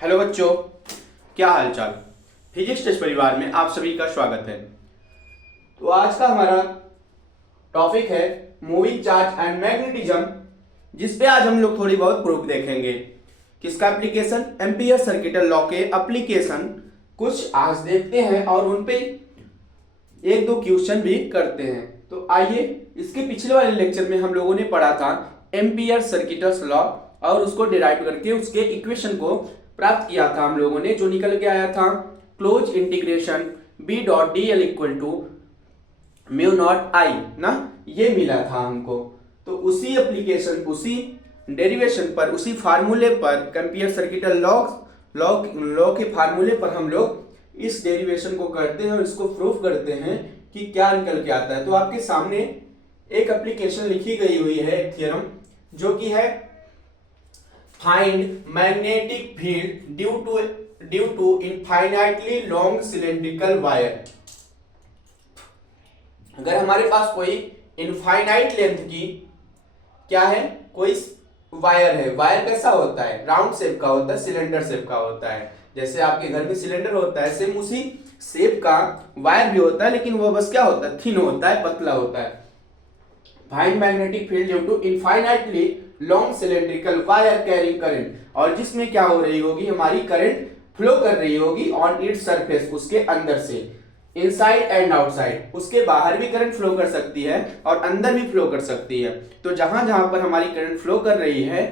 Hello बच्चों, क्या हाल चाल। फिजिक्स टेस्ट परिवार में आप सभी का स्वागत है। तो आज का हमारा टॉपिक है मूविंग चार्ज एंड मैग्नेटिज्म, जिस पे आज हम लोग थोड़ी बहुत प्रूफ देखेंगे। किसका एप्लीकेशन? एम्पियर सर्किटल लॉ के एप्लीकेशन कुछ आज देखते हैं और उन पे एक दो क्वेश्चन भी करते हैं। तो आइए, इसके पिछले वाले लेक्चर में हम लोगों ने पढ़ा था एम्पियर सर्किटल लॉ और उसको डिराइव करके उसके इक्वेशन को प्राप्त किया था हम लोगों ने, जो निकल के आया था close integration B dot D L equal to mu naught I ना, ये मिला था हमको। तो उसी एप्लीकेशन, उसी डेरिवेशन पर, उसी फार्मूले पर, ampere circuital law law law के फार्मूले पर हम लोग इस डेरिवेशन को करते हैं और इसको प्रूफ करते हैं कि क्या निकल के आता है। तो आपके सामने एक एप्लीकेशन लिखी गई हुई है, एक थ्योरम, जो कि है find magnetic field due to infinitely long cylindrical wire. अगर हमारे पास कोई इनफाइनाइट लेंथ की क्या है, कोई वायर है। वायर कैसा होता है? राउंड शेप का होता है, सिलेंडर शेप का होता है। जैसे आपके घर में सिलेंडर होता है, सेम उसी शेप का वायर भी होता है, लेकिन वो बस क्या होता है, थिन होता है, पतला होता है। Find magnetic field due to infinitely long cylindrical wire carrying current, और जिसमें क्या हो रही होगी, हमारी करंट फ्लो कर रही होगी ऑन इट्स सरफेस, उसके अंदर से, इनसाइड एंड आउटसाइड। उसके बाहर भी करंट फ्लो कर सकती है और अंदर भी फ्लो कर सकती है। तो जहां जहां पर हमारी करंट फ्लो कर रही है,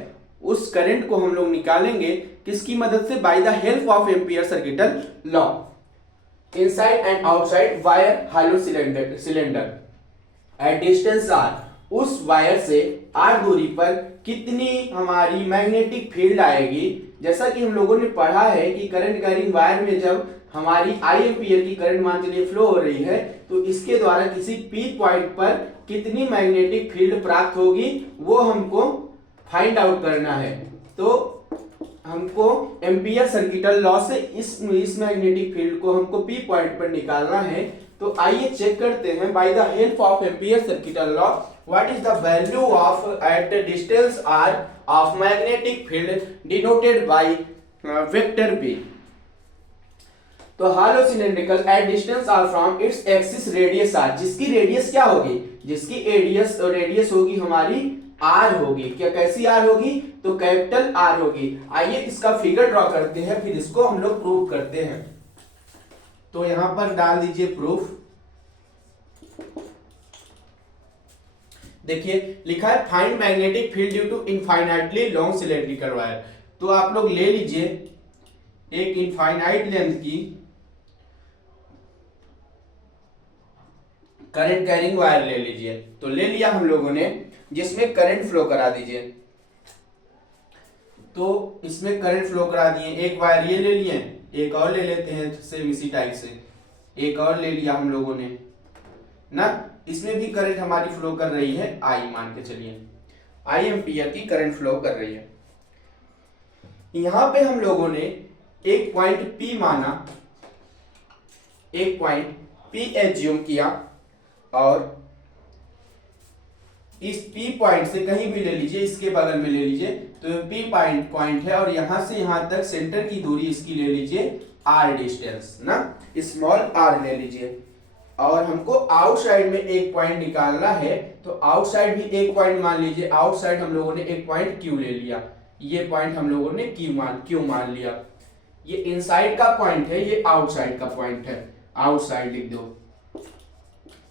उस करंट को हम लोग निकालेंगे किसकी मदद से? By the help of ampere circuital law. Inside and outside wire hollow cylinder at distance r, उस वायर से आर दूरी पर कितनी हमारी मैग्नेटिक फील्ड आएगी। जैसा कि हम लोगों ने पढ़ा है कि करंट कैरिंग वायर में जब हमारी आई एम्पियर की करंट मान चलिए फ्लो हो रही है, तो इसके द्वारा किसी पी पॉइंट पर कितनी मैग्नेटिक फील्ड प्राप्त होगी, वो हमको फाइंड आउट करना है। तो हमको एम्पियर सर्किटल लॉ से इस मैग्नेटिक फील्ड को हमको पी पॉइंट पर निकालना है। तो आइए चेक करते हैं by the help of ampere circuital law what is the value of at distance R of magnetic field denoted by vector B. तो hollow cylindrical at distance R from its axis radius R, जिसकी radius क्या होगी, जिसकी radius होगी हमारी are होगी। क्या कैसी आर होगी? तो कैपिटल आर होगी। आइए इसका फिगर ड्रॉ करते हैं, फिर इसको हम लोग प्रूव करते हैं। तो यहां पर डाल दीजिए प्रूफ। देखिए लिखा है find magnetic field due to infinitely long cylindrical wire. तो आप लोग ले लीजिए एक इनफाइनाइट लेंथ की करंट कैरिंग वायर ले लीजिए। तो ले लिया हम लोगों ने, जिसमें करंट फ्लो करा दीजिए। तो इसमें करंट फ्लो करा दिए, एक वायर ये ले लिए, एक और ले लेते हैं सेम इसी टाइप से, एक और ले लिया हम लोगों ने ना। इसमें भी करंट हमारी फ्लो कर रही है, आई मान के चलिए, आई एम्पियर की करंट फ्लो कर रही है। यहां पे हम लोगों ने एक पॉइंट P माना, एक पॉइंट P एज्यूम किया, और इस P पॉइंट से कहीं भी ले लीजिए, इसके बगल में ले लीजिए, तो P पॉइंट है, और यहां से यहां तक सेंटर की दूरी इसकी ले लीजिए R डिस्टेंस ना, स्मॉल r ले लीजिए। और हमको आउटसाइड में एक पॉइंट निकालना है, तो आउटसाइड भी एक पॉइंट मान लीजिए। आउटसाइड हम लोगों ने एक पॉइंट Q ले लिया, ये पॉइंट हम लोगों ने Q मान लिया। ये इनसाइड का पॉइंट है, ये आउटसाइड का पॉइंट है, आउटसाइड लिख दो,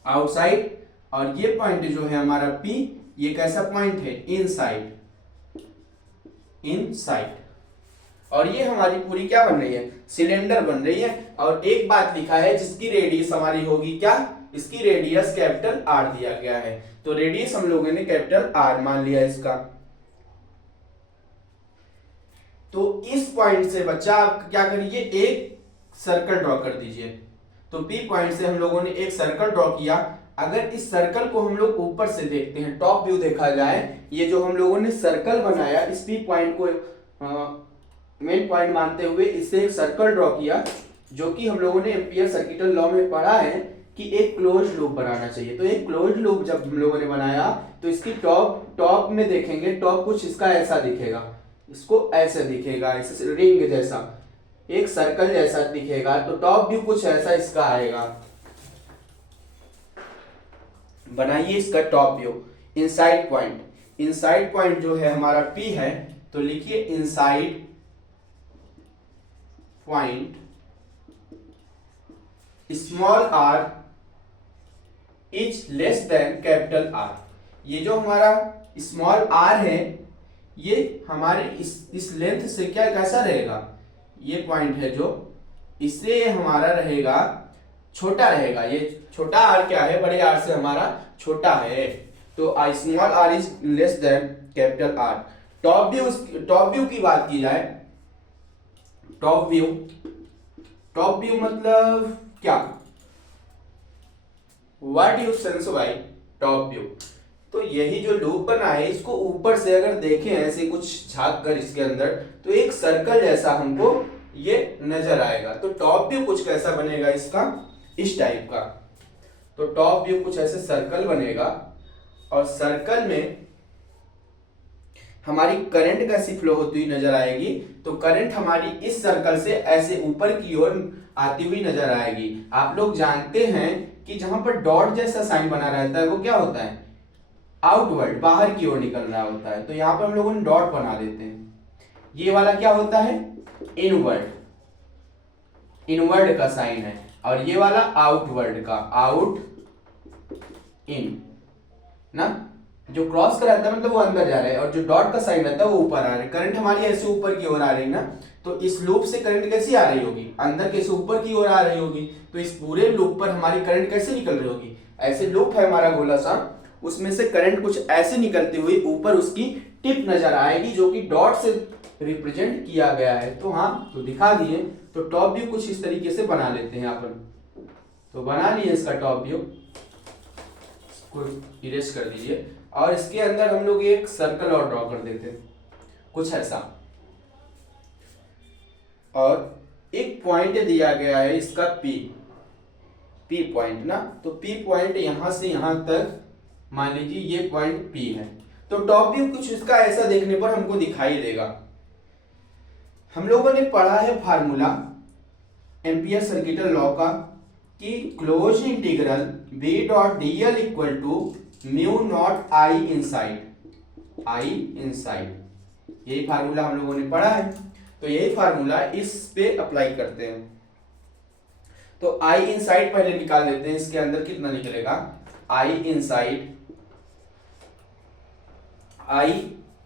आउटसाइड। और ये पॉइंट जो है हमारा P, ये कैसा पॉइंट है? Inside, inside. और ये हमारी पूरी क्या बन रही है? सिलेंडर बन रही है। और एक बात लिखा है जिसकी रेडियस हमारी होगी क्या, इसकी रेडियस कैपिटल R दिया गया है। तो रेडियस हम लोगों ने कैपिटल R मान लिया इसका। तो इस पॉइंट से बच्चा आप क्या करिए, एक सर्कल ड्रॉ कर दीजिए। तो P पॉइंट से हम लोगों ने एक सर्कल ड्रॉ किया। अगर इस सर्कल को हम लोग ऊपर से देखते हैं, टॉप व्यू देखा जाए, ये जो हम लोगों ने सर्कल बनाया, इस P पॉइंट को मेन पॉइंट मानते हुए इससे एक सर्कल ड्रॉ किया, जो कि हम लोगों ने एम्पियर सर्किटल लॉ में पढ़ा है कि एक क्लोज लूप बनाना चाहिए। तो एक क्लोज लूप जब हम लोगों ने बनाया, तो इसकी टॉप में देखेंगे, टॉप कुछ इसका ऐसा दिखेगा, इसको ऐसे दिखेगा, ऐसे रिंग जैसा, एक सर्कल जैसा दिखेगा। तो टॉप व्यू कुछ ऐसा इसका आएगा। बनाइए इसका top view. Inside point, inside point जो है हमारा P है, तो लिखिए inside point small r is less than capital R। ये जो हमारा स्मॉल r है, ये हमारे इस लेंथ से क्या कैसा रहेगा, ये पॉइंट है जो, इससे हमारा रहेगा छोटा रहेगा। ये छोटा r क्या है, बड़े R से हमारा छोटा है। तो small r is less than capital R। Top view की बात की जाए, टॉप व्यू मतलब क्या, what you sense bye top view. तो यही जो लूप बना है, इसको ऊपर से अगर देखें ऐसे कुछ झांक कर इसके अंदर, तो एक सर्कल जैसा हमको ये नजर आएगा। तो टॉप व्यू कुछ कैसा बनेगा इसका, इस टाइप का। तो टॉप व्यू कुछ ऐसे सर्कल बनेगा, और सर्कल में हमारी करंट कैसी फ्लो होती हुई नजर आएगी। तो करंट हमारी इस सर्कल से ऐसे ऊपर की ओर आती हुई नजर आएगी। आप लोग जानते हैं कि जहां पर डॉट जैसा साइन बना रहता है वो क्या होता है, आउटवर्ड, बाहर की ओर निकल रहा होता है। तो यहां पर हम लोगों ने डॉट बना देते हैं। ये वाला क्या होता है, इनवर्ड, इनवर्ड का साइन है, और ये वाला आउटवर्ड का, आउट इन ना, जो क्रॉस का रहता है मतलब वो अंदर जा रहा है, और जो डॉट का साइन रहता है वो ऊपर आ रहा है। करंट हमारी ऐसे ऊपर की ओर आ रही है ना, तो इस लूप से करंट कैसी आ रही होगी, अंदर कैसे ऊपर की ओर आ रही होगी। तो इस पूरे लूप पर हमारी करंट कैसे निकल रही होगी, ऐसे लूप है हमारा गोला सा, उसमें से करंट कुछ ऐसे निकलती हुई ऊपर उसकी टिप नजर आएगी, जो कि डॉट से रिप्रेजेंट किया गया है। तो हाँ, तो दिखा दिए। तो टॉप व्यू कुछ इस तरीके से बना लेते हैं अपन। तो बना लिए इसका टॉप व्यू, इसको इरेज कर दीजिए, और इसके अंदर हम लोग एक सर्कल और ड्रॉ कर देते हैं कुछ ऐसा, और एक पॉइंट दिया गया है इसका P पॉइंट ना। तो P पॉइंट यहां से यहां तक, मान लीजिए ये पॉइंट P है। तो टॉप व्यू कुछ इसका ऐसा देखने पर हमको दिखाई देगा। हम लोगों ने पढ़ा है फार्मूला एम्पियर सर्किटल लॉ का, कि close integral B dot dl equal to mu naught I inside, यही फार्मूला हम लोगों ने पढ़ा है। तो यही फार्मूला इस पे अप्लाई करते हैं। तो I इनसाइड पहले निकाल लेते हैं, इसके अंदर कितना निकलेगा, I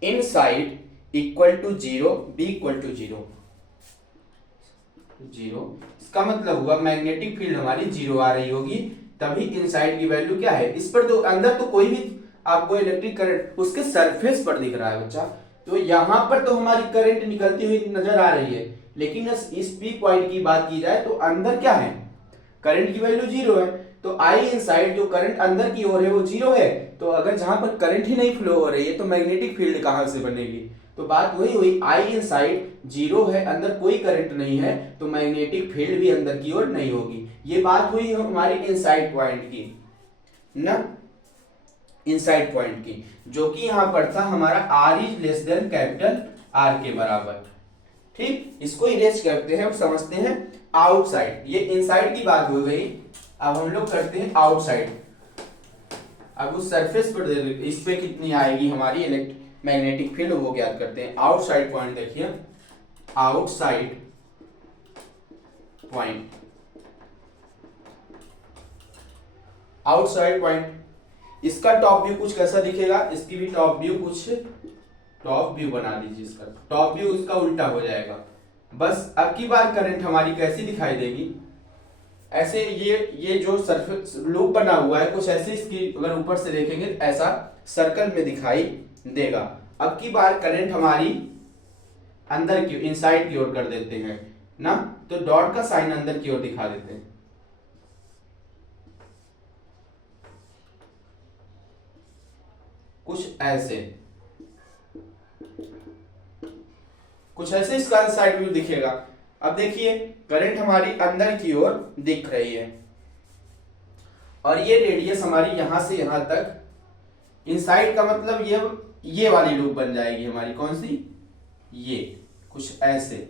inside equal to 0, B equal to 0। इसका मतलब हुआ मैग्नेटिक फील्ड हमारी 0 आ रही होगी, तभी इनसाइड की वैल्यू क्या है, इस पर तो अंदर तो कोई भी आपको इलेक्ट्रिक करंट उसके सरफेस पर दिख रहा है बच्चा। तो यहां पर तो हमारी करंट निकलती हुई नजर आ रही है, लेकिन इस P पॉइंट की बात की जाए तो अंदर क्या है, करंट की वैल्यू 0 है। तो I इनसाइड जो करंट अंदर की ओर है वो 0 है। तो अगर जहां पर करंट ही नहीं फ्लो हो रही है तो मैग्नेटिक फील्ड कहां से बनेगी। तो बात वही हुई, I इनसाइड 0 है, अंदर कोई करंट नहीं है, तो मैग्नेटिक फील्ड भी अंदर की ओर नहीं होगी। ये बात हुई हमारी इनसाइड पॉइंट की ना, इनसाइड पॉइंट की, जो कि यहां पर था हमारा R is less than capital R के बराबर। ठीक, इसको इरेज करते हैं और समझते हैं आउटसाइड। ये इनसाइड की बात हो गई, अब हम लोग करते हैं आउटसाइड। अब उस सरफेस पर इस पे कितनी आएगी हमारी मैग्नेटिक फील्ड, वो ज्ञात करते हैं। आउटसाइड पॉइंट देखिए, आउटसाइड पॉइंट, आउटसाइड पॉइंट, इसका टॉप व्यू कुछ कैसा दिखेगा, इसकी भी टॉप व्यू कुछ, टॉप व्यू बना दीजिए इसका, टॉप व्यू इसका उल्टा हो जाएगा। बस अब की बार करंट हमारी कैसी दिखाई देगी, ऐसे ये जो सरफेस लूप बना हुआ है कुछ ऐसे, इसकी अगर ऊपर से देखेंगे ऐसा सर्कल में दिखाई देगा। अब की बार करंट हमारी अंदर की, इनसाइड की ओर कर देते हैं ना, तो डॉट का साइन अंदर की ओर दिखा देते हैं। कुछ ऐसे इसका साइड व्यू दिखेगा। अब देखिए करंट हमारी अंदर की ओर दिख रही है, और ये रेडियस हमारी यहां से यहां तक, इनसाइड का मतलब ये वाली लूप बन जाएगी हमारी, कौन सी, ये कुछ ऐसे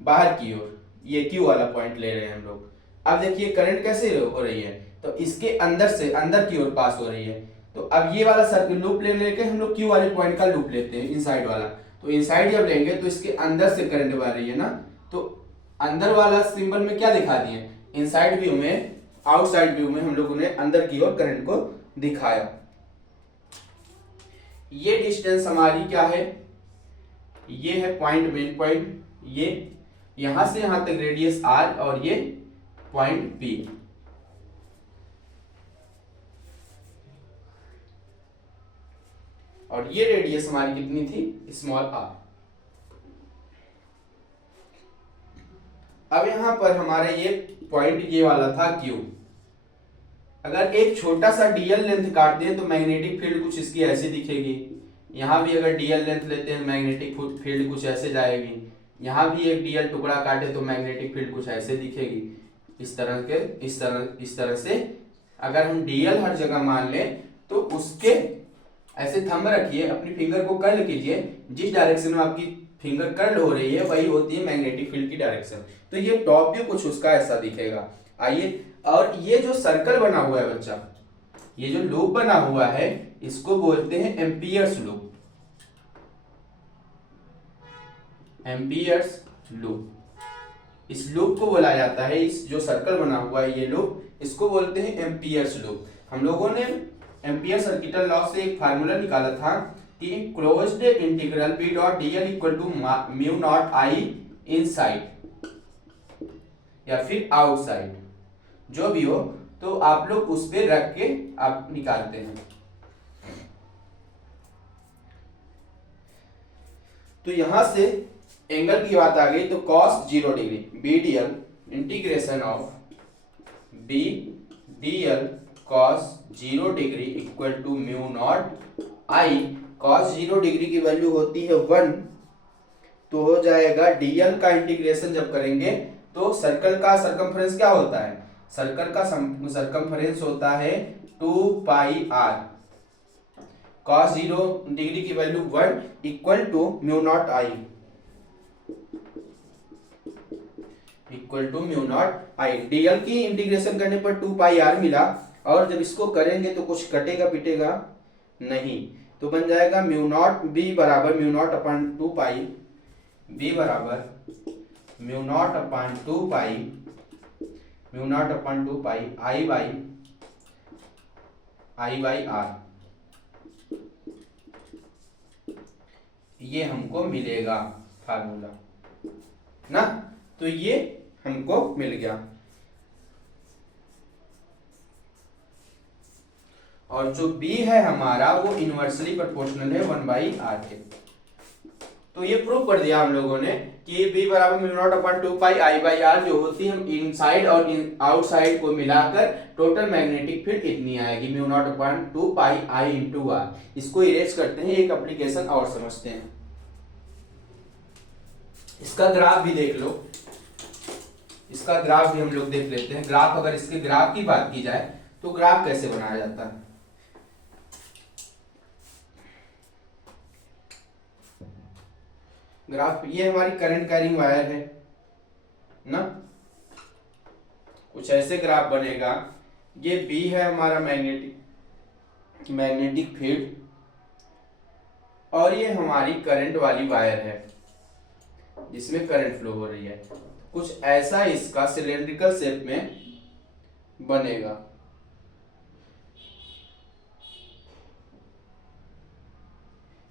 बाहर की ओर, ये क्यू वाला पॉइंट ले रहे हैं हम लोग। अब देखिए करंट कैसे हो रही है, तो इसके अंदर से अंदर की ओर पास हो रही है। तो अब ये वाला सर्किल लूप ले लेके हम लोग क्यू वाले पॉइंट का लूप लेते हैं, इनसाइड वाला। तो इनसाइड जब लेंगे तो इसके अंदर से करंट बह रही है ना, तो अंदर वाला सिंबल में क्या दिखा दिए, इनसाइड व्यू में, आउटसाइड व्यू में हम लोगों ने अंदर की ओर करंट को दिखाया। ये डिस्टेंस हमारी क्या है, ये है पॉइंट, मेन पॉइंट, ये यहां से यहां तक रेडियस आर, और ये पॉइंट पी। और ये रेडियस हमारी कितनी थी, स्मॉल आर। अब यहां पर हमारा ये पॉइंट ये वाला था क्यू। अगर एक छोटा सा डीएल लेंथ काटते हैं तो मैग्नेटिक फील्ड कुछ इसकी ऐसी दिखेगी। यहां भी अगर डीएल लेंथ लेते हैं मैग्नेटिक फील्ड कुछ ऐसे जाएगी। यहां भी एक डीएल टुकड़ा काटे तो मैग्नेटिक फील्ड कुछ ऐसे दिखेगी। इस तरह से अगर हम डीएल हर जगह मान लें तो उसके ऐसे थंब रखिए, अपनी फिंगर को कर्ल कीजिए, जिस डायरेक्शन में आपकी फिंगर कर्ल हो रही है वही होती है मैग्नेटिक फील्ड की डायरेक्शन। तो ये टॉप व्यू कुछ उसका ऐसा दिखेगा। आइए, और ये जो सर्कल बना हुआ है बच्चा, ये जो लूप बना हुआ है इसको बोलते हैं एम्पियर्स लूप। एम्पियर्स लूप, इस लूप को बोला जाता है, इस जो सर्कल बना हुआ है ये लूप, इसको बोलते हैं एम्पियर्स लूप। हम लोगों ने एम्पियर सर्किटल लॉ से एक फार्मूला निकाला था कि closed integral P dot DL equal to mu naught I inside या फिर आउटसाइड, जो भी हो, तो आप लोग उस पे रख के आप निकालते हैं। तो यहां से एंगल की बात आ गई, तो cos 0 degree B DL integration of B DL cos 0 degree equal to mu naught I. cos 0 degree की वैल्यू होती है 1, तो हो जाएगा डीएल का इंटीग्रेशन जब करेंगे तो सर्कल का सरकमफ्रेंस क्या होता है, सर्कल का सरकमफ्रेंस होता है 2 पाई आर। cos 0 डिग्री की value 1 equal to mu naught I, equal to mu naught I. DL की इंटीग्रेशन करने पर 2 पाई आर मिला, और जब इसको करेंगे तो कुछ कटेगा पिटेगा नहीं, तो बन जाएगा म्यू नॉट बी बराबर mu naught upon 2 pi, B बराबर mu naught upon 2 pi, mu naught upon 2 pi I by are. ये हमको मिलेगा फार्मूला ना, तो ये हमको मिल गया। और जो b है हमारा वो इनवर्सली प्रोपोर्शनल है 1/r के। तो ये प्रूव कर दिया हम लोगों ने कि b बराबर mu naught upon 2 pi I by r, जो होती है हम इनसाइड और आउटसाइड को मिलाकर टोटल मैग्नेटिक फील्ड इतनी आएगी, mu naught upon 2 pi I into r. इसको इरेज करते हैं, एक एप्लीकेशन और समझते हैं। इसका ग्राफ भी देख लो, इसका ग्राफ भी हम लोग देख लेते हैं। ग्राफ, अगर इसके ग्राफ की बात की जाए तो ग्राफ कैसे बनाया जाता है। ग्राफ, ये हमारी करंट कैरिंग वायर है ना, कुछ ऐसे ग्राफ बनेगा। ये बी है हमारा मैग्नेटिक फील्ड, और ये हमारी करंट वाली वायर है जिसमें करंट फ्लो हो रही है। कुछ ऐसा इसका सिलेंड्रिकल शेप में बनेगा।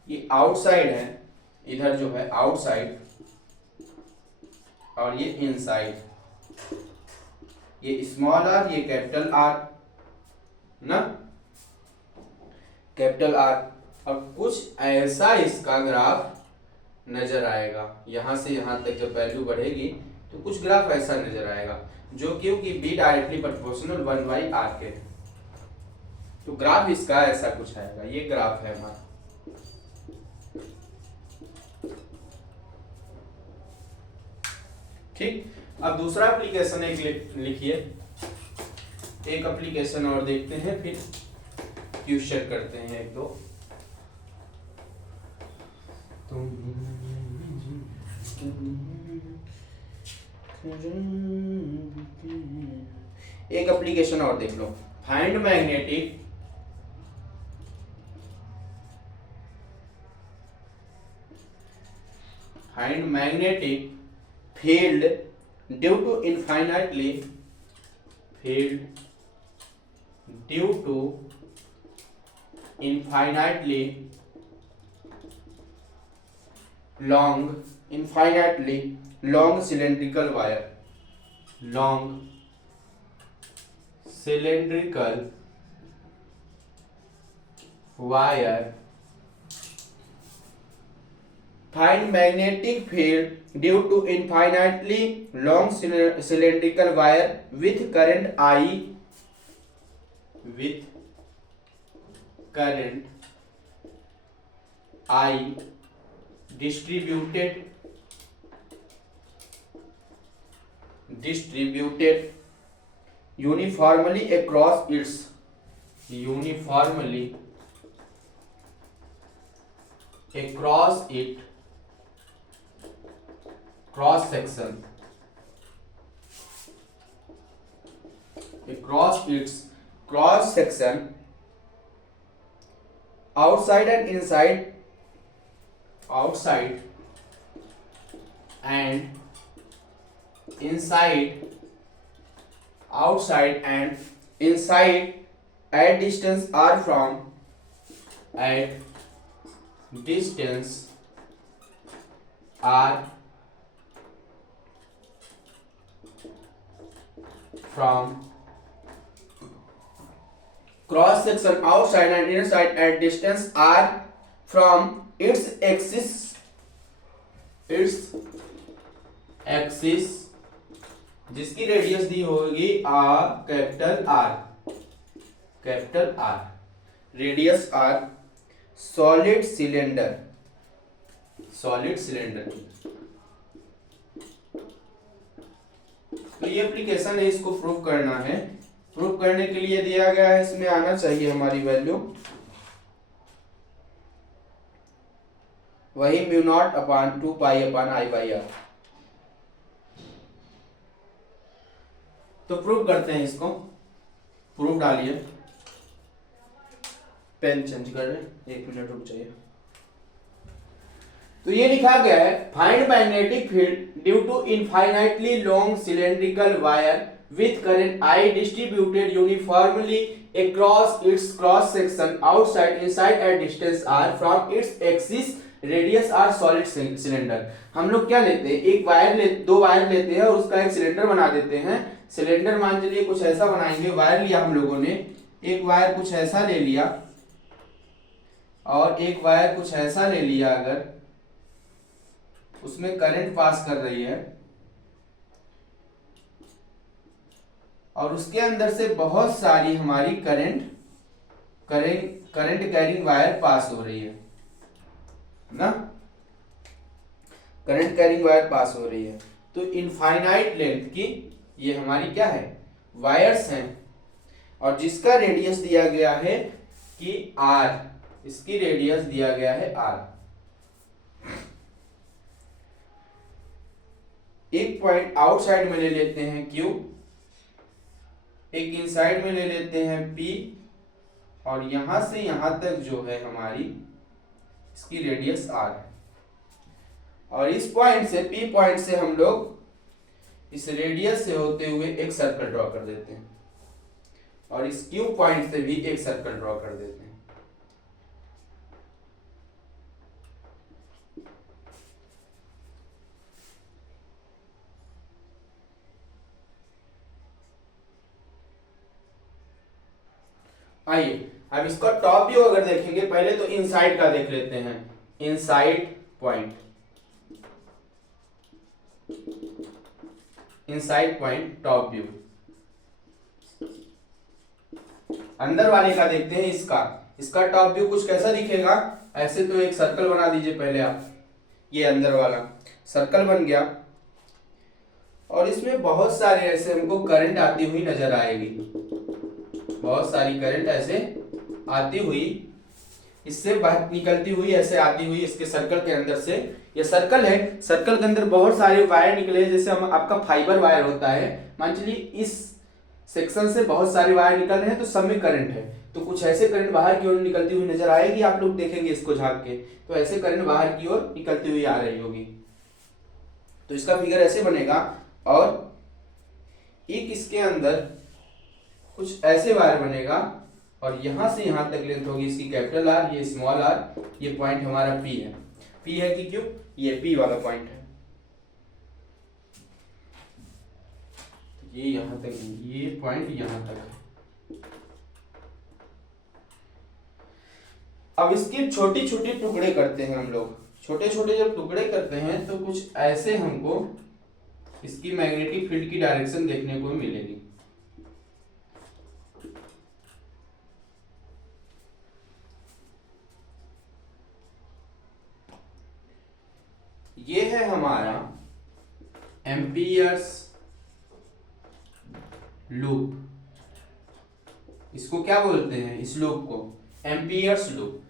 ये आउटसाइड है, इधर जो है आउटसाइड, और ये इनसाइड, ये स्मॉल आर, ये कैपिटल आर ना, कैपिटल आर। अब कुछ ऐसा इसका ग्राफ नजर आएगा। यहां से यहां तक जब वैल्यू बढ़ेगी तो कुछ ग्राफ ऐसा नजर आएगा, जो क्योंकि बी डायरेक्टली प्रोपोर्शनल 1/r के। तो ग्राफ इसका ऐसा कुछ आएगा। ये ग्राफ है हमारा। ठीक, अब दूसरा एप्लीकेशन एक लिखिए, एक एप्लीकेशन और देखते हैं, फिर क्वेश्चन करते हैं एक दो। एक एप्लीकेशन और देख लो, find magnetic field due to infinitely long cylindrical wire, find magnetic field due to infinitely long cylindrical wire with current I distributed uniformly across its cross section, outside and inside at distance r from cross section outside and inside at distance r from its axis जिसकी radius दी होगी capital R, radius R, solid cylinder तो ये application है, इसको prove करना है। Prove करने के लिए दिया गया है, इसमें आना चाहिए हमारी वैल्यू वही μ0/2π/I/R। तो प्रूव करते हैं इसको, प्रूफ डालिए, पेन चेंज कर रहे, 1 मिनट रुक जाइए। तो ये लिखा गया है find magnetic field due to infinitely long cylindrical wire with current I distributed uniformly across its cross section outside inside at distance r from its axis radius r solid cylinder. हम लोग क्या लेते हैं, एक वायर दो wire लेते हैं और उसका एक सिलेंडर बना देते हैं। सिलेंडर मान लीजिए कुछ ऐसा बनाएंगे, वायर लिया हम लोगों ने, एक वायर कुछ ऐसा ले लिया और एक वायर कुछ ऐसा ले लिया, अगर उसमें करंट पास कर रही है और उसके अंदर से बहुत सारी हमारी करंट कैरिंग वायर पास हो रही है ना, करंट कैरिंग वायर पास हो रही है। तो इनफाइनाइट लेंथ की ये हमारी क्या है, वायर्स हैं, और जिसका रेडियस दिया गया है कि R, इसकी रेडियस दिया गया है R। एक पॉइंट आउटसाइड में ले लेते हैं Q, एक इनसाइड में ले लेते हैं P, और यहां से यहां तक जो है हमारी इसकी रेडियस R है। और इस पॉइंट से P पॉइंट से हम लोग इस रेडियस से होते हुए एक सर्कल ड्रॉ कर देते हैं और इस Q पॉइंट से भी एक सर्कल ड्रॉ कर देते हैं। आइए अब इसका टॉप व्यू अगर देखेंगे, पहले तो इनसाइड का देख लेते हैं, इनसाइड पॉइंट, टॉप व्यू। अंदर वाले का देखते हैं, इसका टॉप व्यू कुछ कैसा दिखेगा, ऐसे तो एक सर्कल बना दीजिए पहले आप, ये अंदर वाला सर्कल बन गया और इसमें बहुत सारे ऐसे हमको करंट आती हुई नजर आएगी, बहुत सारी करंट ऐसे आती हुई इससे बाहर निकलती हुई ऐसे आती हुई इसके सर्कल के अंदर से, ये सर्कल है, सर्कल के अंदर बहुत सारे वायर निकले हैं। जैसे हम आपका फाइबर वायर होता है, मान चलिए इस सेक्शन से बहुत सारे वायर निकल रहे हैं तो सब में करंट है, तो कुछ ऐसे करंट बाहर की ओर निकलती हुई नजर आएगी, आप लोग देखेंगे इसको झांक के, तो ऐसे करंट बाहर की ओर निकलती हुई आ रही होगी। तो इसका फिगर ऐसे बनेगा और एक इसके अंदर कुछ ऐसे वायर बनेगा और यहां से यहां तक लेंथ होगी इसकी कैपिटल आर, ये स्मॉल आर, ये पॉइंट हमारा पी है। पी है कि क्यों, ये पी वाला पॉइंट है, ये यहां तक, ये पॉइंट यहां तक है। अब इसके छोटी छोटी टुकड़े करते हैं हम लोग, छोटे छोटे जब टुकड़े करते हैं तो कुछ ऐसे हमको इसकी मैग्नेटिक फील्ड की डायरेक्शन देखने को मिलेगी। ये है हमारा एम्पियर्स लूप, इसको क्या बोलते हैं, इस लूप को एम्पियर्स लूप।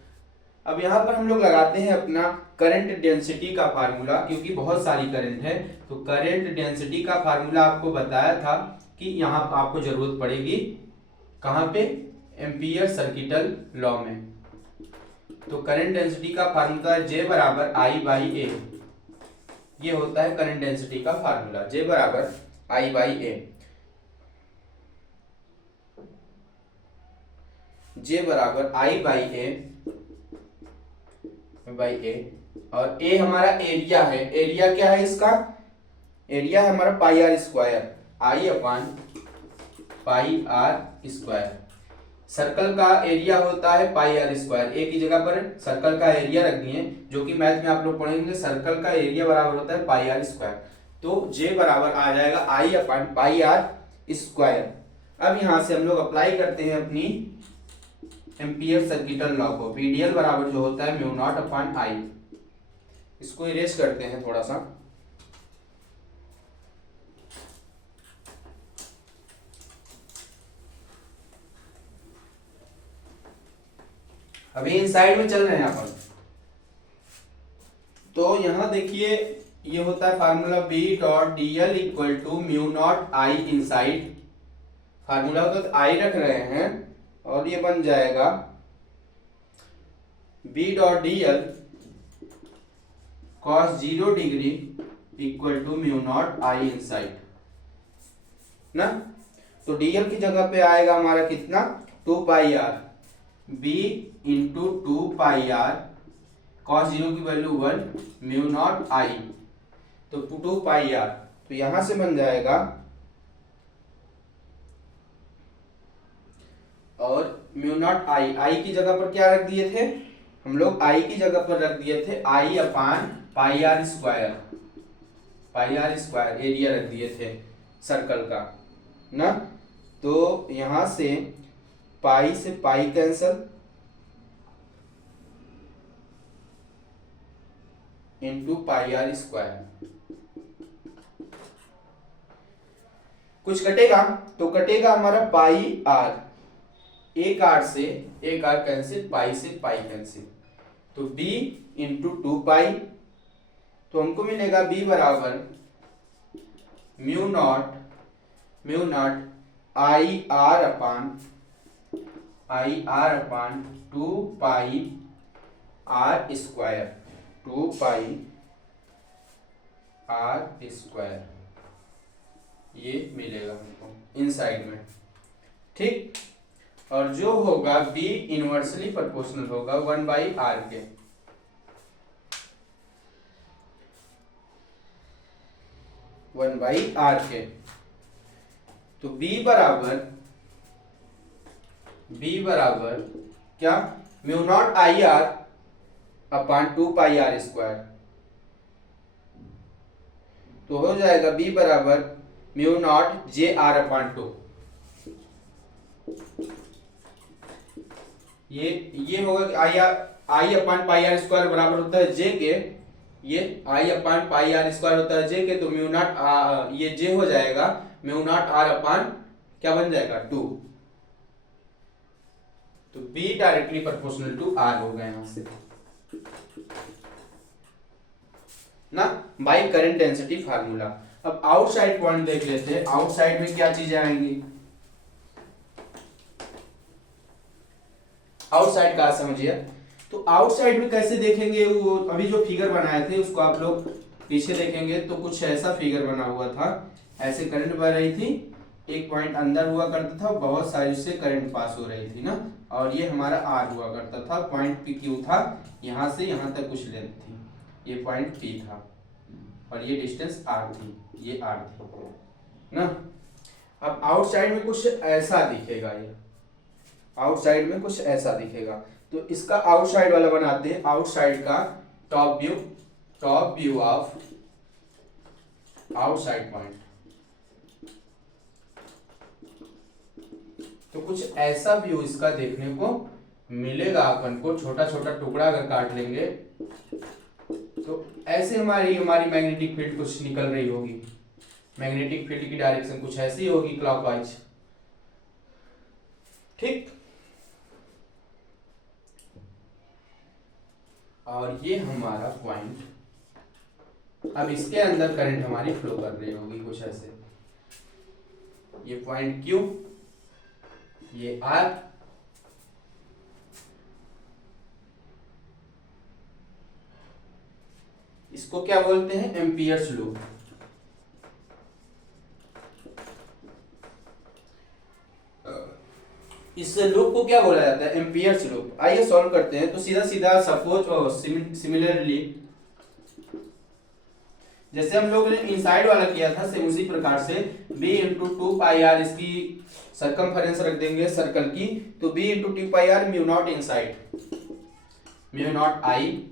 अब यहां पर हम लोग लगाते हैं अपना करंट डेंसिटी का फार्मूला, क्योंकि बहुत सारी करंट है, तो करंट डेंसिटी का फार्मूला आपको बताया था कि यहां आपको जरूरत पड़ेगी, कहां पे, एम्पियर सर्किटल लॉ में। तो करंट डेंसिटी का फार्मूला J बराबर I/A, ये होता है करंट डेंसिटी का फार्मूला, J बराबर I/A। J बराबर I/A और A हमारा एरिया है, एरिया क्या है इसका, एरिया है हमारा पाई आर स्क्वायर, I/πr²। सर्कल का एरिया होता है पाई आर स्क्वायर, एक ही जगह पर सर्कल का एरिया रख दिए, जो कि मैथ में आप लोग पढ़ेंगे, सर्कल का एरिया बराबर होता है पाई आर स्क्वायर। तो J बराबर आ जाएगा I/πr²। अब यहां से हम लोग अप्लाई करते हैं अपनी एम्पियर सर्किटल लॉ को, VDL बराबर जो होता है μ0/I। इसको इरेज करते हैं थोड़ा सा, अभी इनसाइड में चल रहे हैं अपन। तो यहां देखिए ये होता है formula B.dl equal to μ0I inside, formula तो I रख रहे हैं और ये बन जाएगा B.dl cos 0 degree equal to μ0I inside ना। तो dl की जगह पे आएगा हमारा कितना, 2πr, b into 2πr, cos 0 की वैल्यू 1, μ0I, तो 2πr, तो यहां से बन जाएगा, और μ0I, I की जगह पर क्या रख दिए थे हम लोग, I की जगह पर रख दिए थे I/πr², πr² एरिया रख दिए थे सर्कल का ना। तो यहां से पाई से पाई कैंसल, इंटू πr², कुछ कटेगा तो कटेगा हमारा पाई आर, एक आर से एक आर कैंसिल, पाई से पाई कैंसिल, तो b इंटू 2π, तो हमको मिलेगा b बराबर μ0 2πr², ये मिलेगा हमको इनसाइड में, ठीक। और जो होगा b इनवर्सली प्रोपोर्शनल होगा 1/r के, तो b बराबर क्या, μ0IR/2πr², तो हो जाएगा b बराबर μ0JR/2। ये होगा कि I/πr² बराबर होता है j के, ये I/πr² होता है j के, तो μ0 ये j हो जाएगा μ0R/ क्या बन जाएगा 2, तो B directly proportional to r हो गया यहां से ना, बाई करंट डेंसिटी फार्मूला। अब आउटसाइड पॉइंट देख लेते हैं, आउटसाइड में क्या चीजें आएंगी। आउटसाइड का समझिए, तो आउटसाइड में कैसे देखेंगे, वो अभी जो फिगर बनाए थे उसको आप लोग पीछे देखेंगे तो कुछ ऐसा फिगर बना हुआ था, ऐसे करंट बह रही थी, एक पॉइंट अंदर हुआ करता था, बहुत सारी उससे करंट पास हो रही थी ना, और ये हमारा आर हुआ करता था, पॉइंट पी क्यू था, यहां से यहां तक कुछ लेंथ थी, ये पॉइंट पी था और ये डिस्टेंस आर थी, ये आर थी ना। अब आउटसाइड में कुछ ऐसा दिखेगा, ये आउटसाइड में कुछ ऐसा दिखेगा, तो इसका आउटसाइड वाला बनाते हैं, आउटसाइड का top view of outside point. तो कुछ ऐसा व्यू इसका देखने को मिलेगा अपन को, छोटा छोटा टुकड़ा अगर काट लेंगे तो ऐसे हमारी मैग्नेटिक फील्ड कुछ निकल रही होगी, मैग्नेटिक फील्ड की डायरेक्शन कुछ ऐसी होगी क्लॉकवाइज, ठीक। और ये हमारा पॉइंट, अब इसके अंदर करंट हमारी फ्लो कर रही होगी कुछ ऐसे, ये पॉइंट क्यू, ये आर, इसको क्या बोलते हैं, एम्पियर्स लूप। इस लूप को क्या बोला जाता है, एम्पियर्स लूप। आइए सॉल्व करते हैं, तो सीधा सीधा सपोज सिमिलरली जैसे हम लोग ने इनसाइड वाला किया था, सेम उसी प्रकार से b into two pi R, इसकी सरकमफेरेंस रख देंगे सर्कल की, तो b into two pi R mu naught inside, mu naught I.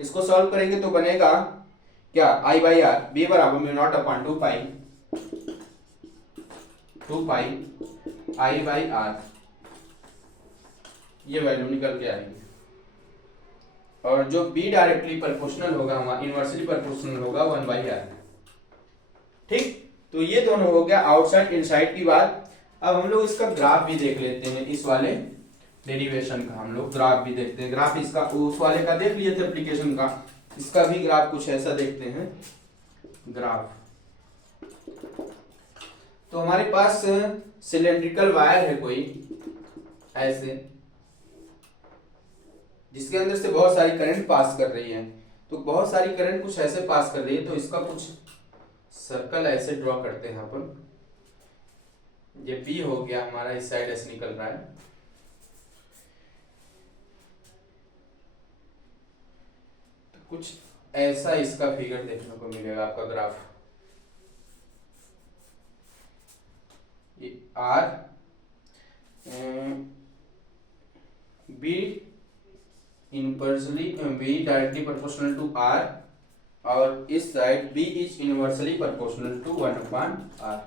इसको सॉल्व करेंगे तो बनेगा क्या, आई बाई आर, बी बराबर mu naught upon two pi I by are, ये वैल्यू निकल के आएगी। और जो b डायरेक्टली प्रोपोर्शनल होगा, हमारा इनवर्सली प्रोपोर्शनल होगा 1/r, ठीक। तो ये दोनों हो गया आउटसाइड इनसाइड की बात। अब हम लोग इसका ग्राफ भी देख लेते हैं, इस वाले डेरिवेशन का हम लोग ग्राफ भी देखते हैं। ग्राफ इसका उस वाले का देख लिए थे एप्लीकेशन का, इसका भी ग्राफ कुछ ऐसा देखते हैं ग्राफ। तो हमारे पास सिलेंड्रिकल वायर है कोई ऐसे, जिसके अंदर से बहुत सारी करंट पास कर रही है, तो बहुत सारी करंट कुछ ऐसे पास कर रही है, तो इसका कुछ सर्कल ऐसे ड्रॉ करते हैं अपन। ये B हो गया हमारा, इस साइड ऐसे निकल रहा है, तो कुछ ऐसा इसका फिगर देखने को मिलेगा आपका ग्राफ। ये R B inversely B directly proportional to R, और इस side B is inversely proportional to 1/R।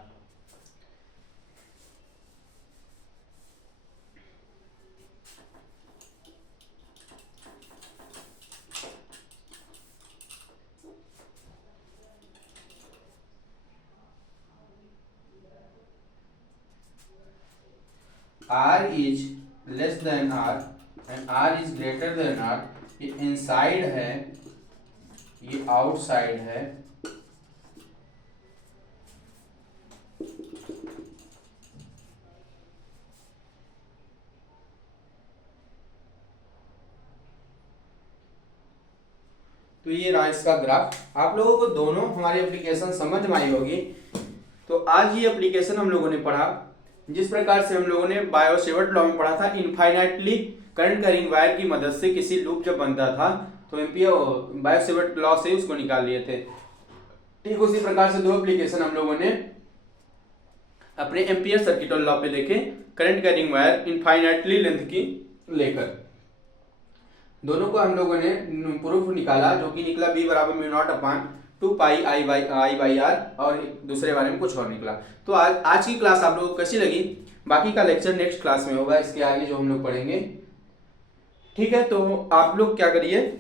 R is less than R and R is greater than R, ये इनसाइड है, ये आउटसाइड है, तो ये रहा इसका ग्राफ। आप लोगों को दोनों हमारी एप्लीकेशन समझ में आई होगी। तो आज ये एप्लीकेशन हम लोगों ने पढ़ा, जिस प्रकार से हम लोगों ने बायो-सेवर्ट लॉ में पढ़ा था, इनफाइनाइटली करंट कैरिंग वायर की मदद से किसी लूप जब बनता था तो एम्पियर बायो-सेवर्ट लॉ से उसको निकाल लिए थे। ठीक उसी प्रकार से दो एप्लीकेशन हम लोगों ने अपने एम्पियर सर्किट लॉ पे देखे, current carrying wire infinitely length की लेकर। दोनों को हम लोगों ने प्रूफ निकाला, जो कि निकला b बराबर mu naught upon 2 pi I by r, और दूसरे बारे में कुछ और निकला। तो आज की क्लास आप लोगों को कैसी लगी, बाकी का लेक्चर नेक्स्ट क्लास में होगा, इसके आगे जो हम लोग पढ़ेंगे। ठीक है, तो आप लोग क्या करिए,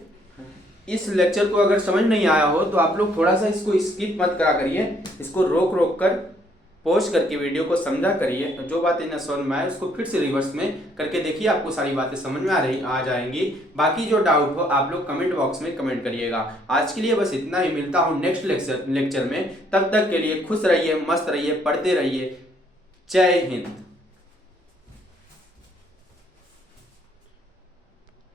इस लेक्चर को अगर समझ नहीं आया हो तो आप लोग थोड़ा सा इसको स्किप मत करा करिए, इसको रोक कर पॉज करके वीडियो को समझा करिए, जो बातें न समझ में आए उसको फिर से रिवर्स में करके देखिए, आपको सारी बातें समझ में आ जाएंगी। बाकी जो डाउट हो आप लोग कमेंट बॉक्स में कमेंट करिएगा। आज के लिए बस इतना ही, मिलता हूँ नेक्स्ट लेक्चर में। तब तक के लिए खुश रहिए, मस्त रहिए, पढ़ते रहिए। जय हिंद।